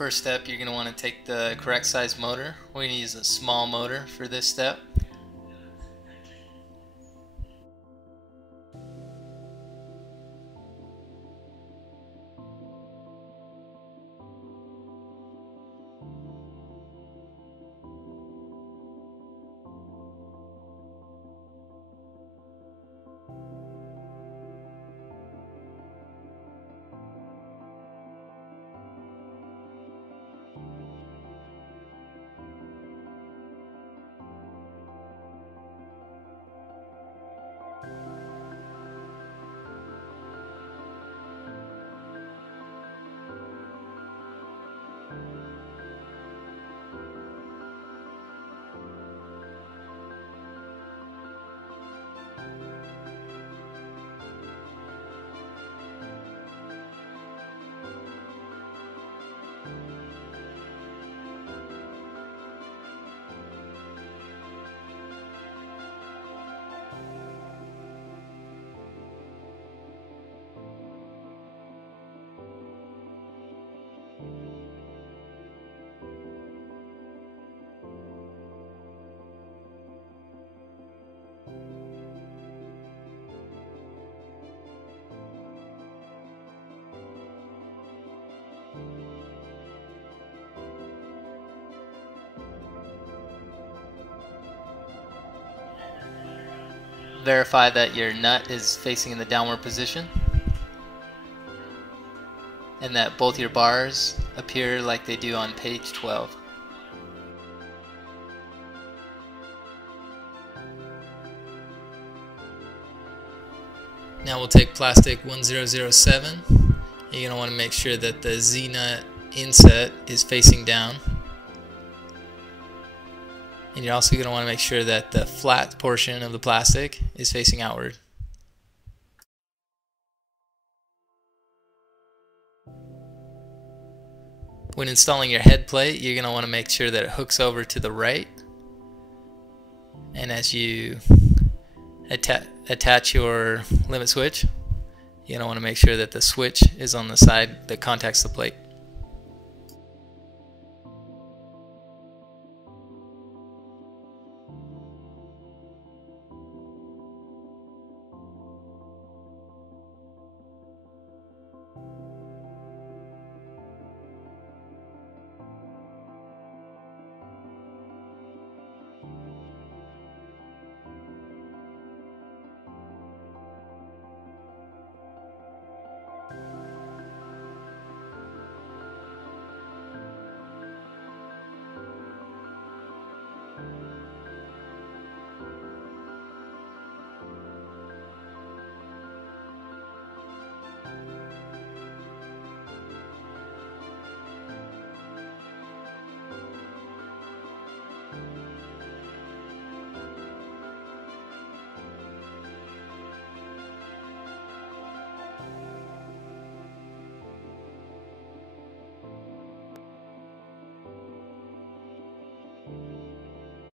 First step, you're going to want to take the correct size motor. We're going to use a small motor for this step. Verify that your nut is facing in the downward position and that both your bars appear like they do on page 12. Now we'll take plastic 1007. You're going to want to make sure that the Z-nut inset is facing down. And you're also going to want to make sure that the flat portion of the plastic is facing outward. When installing your head plate, you're going to want to make sure that it hooks over to the right. And as you attach your limit switch, you're going to want to make sure that the switch is on the side that contacts the plate.